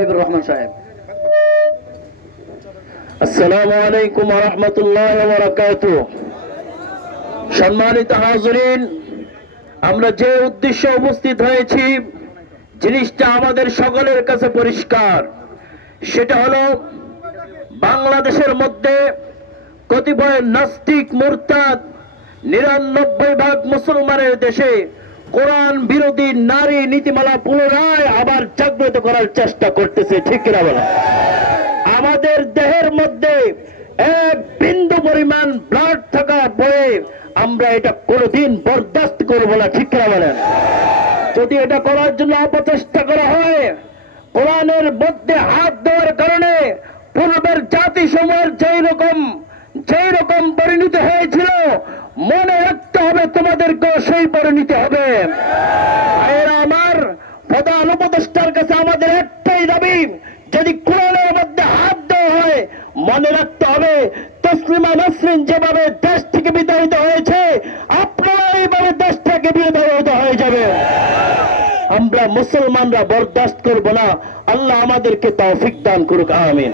হাবিবুর রহমান সাহেব। আসসালামু আলাইকুম ওয়া রাহমাতুল্লাহি ওয়া বারাকাতুহু। সম্মানিত হাজরিন, আমরা যে উদ্দেশ্যে উপস্থিত হয়েছি জিনিসটা আমাদের সকলের কাছে পরিষ্কার। সেটা হলো বাংলাদেশের মধ্যে কতিপয় নাস্তিক মুরতাদ ৯৯% মুসলমানের দেশে কোরআন বিরোধী নারী নীতিমালা পুনরায় আবার জাগ্রত করার চেষ্টা করতেছে, ঠিক কিনা বলেন? আমাদের দেহের মধ্যে এক বিন্দু পরিমাণ ব্লাড থাকা বয়ে আমরা এটা কোনোদিন বরদাস্ত করবো না, ঠিক কিনা বলেন? যদি এটা করার জন্য অপচেষ্টা করা হয়, কোরআনের মধ্যে হাত দেওয়ার কারণে পূর্বের জাতি সময়ের যেই রকম পরিণতি হয়েছিল, মনে রাখতে হবে তোমাদেরকেও সেই পরিণতি হবে। ভাইয়েরা আমার, প্রধান উপদেষ্টার কাছে আমাদের একটাই দাবি, যদি কোরআনের মধ্যে হাত দেওয়া হয়, মনে রাখতে হবে তসলিমা নাসরিন যেভাবে দেশ থেকে বিতাড়িত হয়েছে, আপনারা এইভাবে দেশ থেকে বিতাড়িত হয়ে যাবে। আমরা মুসলমানরা বরদাস্ত করব না। আল্লাহ আমাদেরকে তৌফিক দান করুক, আমিন।